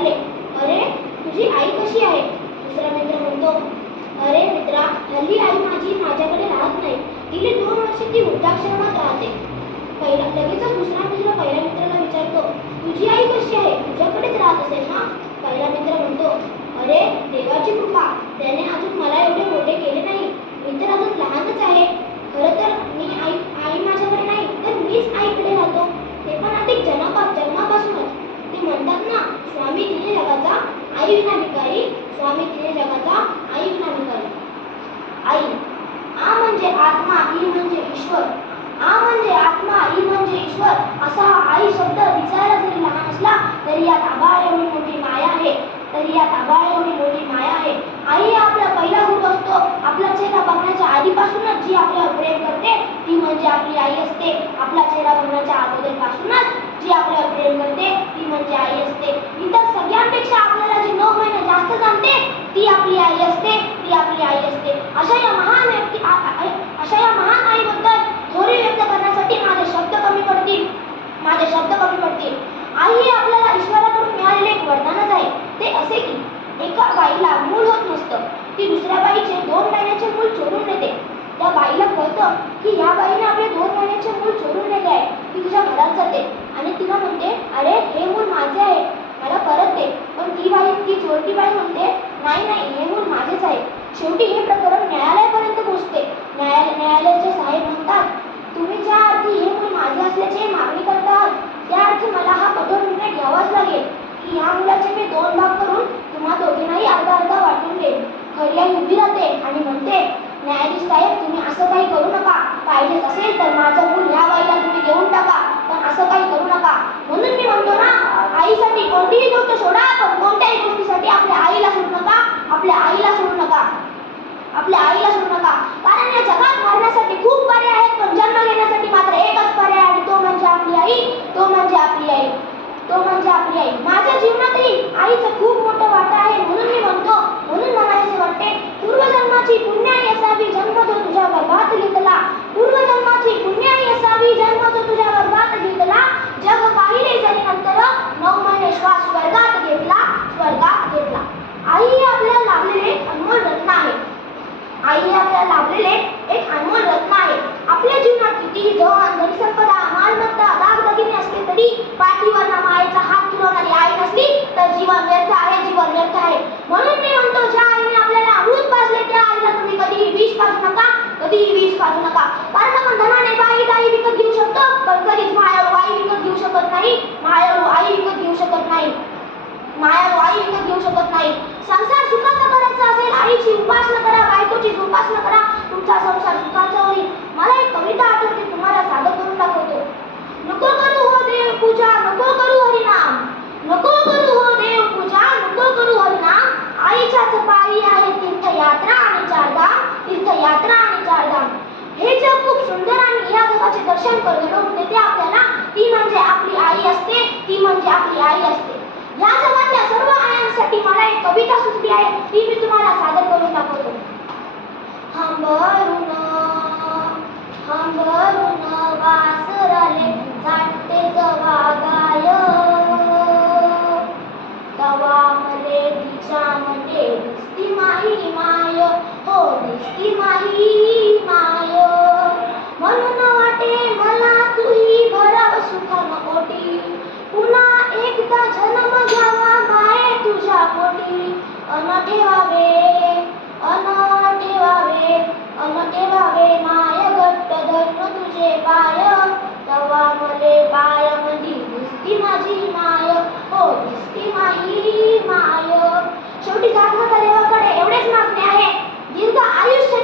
विचारले, अरे तुझी आई कशी आहे? दुसरा मित्र म्हणतो, अरे मित्रा, हल्ली आई माझी माझ्याकडे राहत नाही. गेली 2 वर्षे ती वृद्धाश्रमात राहते. लगेचच दुसरा मित्र पहिल्या मित्राला विचारतो, तुझी आई कशी आहे? तुझ्याकडेच राहत असेल ना? पहिला मित्र म्हणतो, अरे देवाची कृपा, त्याने अजून मला एवढे मोठे केले नाही. मी तर अजून लहानच आहे. खरं तर आई माझ्याकडे नाही, तर मीच आईकडे राहतो. ते पण अधिक जन्मापासूनच. ते म्हणतात ना, स्वामी तिने जगाचा, आई विना भिकारी. स्वामी तिने जगाचा, आई विना भिकारी. आई, आ म्हणजे आत्मा, ई म्हणजे ईश्वर. आ म्हणजे आत्मा, ई म्हणजे ईश्वर, असा हा आई शब्द दिसायला जरी लहान असला तरी यात आभाळ एवढी मोठी माया आहे. आई आपला पहिला गुरु असतो. आपला चेहरा बघण्याच्या आधीपासूनच जी आपल्यावर प्रेम करते ती म्हणजे आपली आई असते. आपला चेहरा बघण्याच्या अगोदरपासूनच जी आपल्यावर प्रेम करते ती म्हणजे आई असते. इतर सगळ्यांपेक्षा आपल्याला जी 9 महिने जास्त जाणते ती आपली आई असते. अशा या महान आईबद्दल थोडी व्यक्त करण्यासाठी माझे शब्द कमी पडतील. आई ही आपल्याला ईश्वराकडून मिळालेले एक वरदानच आहे. ते असे की एका बाईला मूल होत नसतं. ती दुसऱ्या बाईचे 2 महिन्याचे मूल चोरून नेते. त्या बाईला कळतं की ह्या बाईने आपले 2 महिन्याचे मूल चोरून नेले आहे. ती तिच्या घरात जाते आणि तिला म्हणते, अरे हे मूल माझे आहे, मला परत दे. पण ती चोरटी बाई म्हणते, नाही नाही, हे मूल माझेच आहे. शेवटी हे प्रकरण न्यायालयापर्यंत पोहोचते. न्यायालयाचे साहेब म्हणतात, तुम्ही ज्या अर्थी हे मूल माझे असल्याचे मागणी करतात त्या अर्थी मला हा कठोर निर्णय घ्यावाच लागेल की ह्या मुलाचे मी 2 भाग करून तुम्हा दोघींनाही अर्धा अर्धा वाटून देईन. खरी आई उभी राहते आणि म्हणते, न्यायाधीश साहेब, तुम्ही असं काही करू नका. पाहिजे असेल तर माझं मूल ह्या बाईला तुम्ही देऊन टाका, पण असं काही करू नका. म्हणून मी म्हणतो ना, आईसाठी कोणतीही गोष्ट सोडा, पण कोणत्याही गोष्टीसाठी आपल्या आईला सोडू नका. कारण या जगात मरण्यासाठी खूप पर्याय आहेत, पण जन्म घेण्यासाठी मात्र एकच पर्याय, आणि तो म्हणजे आपली आई. माझ्या जीवनातही आईचं खूप मोठं वाटा आहे. म्हणून म्हणायचे वाटते, पूर्वजन्माची पुण्याई असावी जन्म जो तुझ्या गर्भात घेतला. जग पाहिले जरी नंतर 9 महिने श्वास स्वर्गात घेतला. आई आपल्याला लाभलेले अनमोल रत्न आहे. आपल्या जीवनात कितीही धन, धनसंपदा, मालमत्ता, दागदागिने असले तरी पाठीवर ना मायेचा हात फिरवणारी आई नसली तर जीवन व्यर्थ आहे. म्हणून मी म्हणतो, ज्या आईने आपल्याला अमृत पाजले त्या आईला तुम्ही कधीही विष पाजू नका. कारण आपण धनाने काही विकत घेऊ शकतो, पण कधीच मायाळू आई विकत घेऊ शकत नाही. संसार सुखाचा करायचा असेल, आईची उपासना करा, बायकोची जोपासना करा, तुमचा संसार सुखाचा होईल. मला एक कविता आठवते, तुम्हाला सादर करून दाखवतो. नको करू हो देव पूजा, नको करू हरिनाम. आईच्याच पायी आहे तीर्थयात्रा आणि चारधाम. हे जग खूप सुंदर आणि या जगाचे दर्शन घडवून देते आपल्याला. ती म्हणजे आपली आई असते. या जगातल्या सर्व आयांसाठी मला एक कविता सुचली आहे, ती मी तुम्हाला सादर करून दाखवतो. हंबरून वासराले जाते जवा गाय, तवा मले तिच्या मते दिसती माही माय. म्हणून वाटे मला तुही भरव सुखम ओटी. पुन्हा एकदा जन्म घ्यावा माये तुझ्या पोटी. अन ठेवावे माय घट्ट धरून तुझे पाय. तवा मले पायामधी दिसती माझी माय. शेवटी जागृत देवाकडे एवढेच मागणे आहे, दीर्घ आयुष्य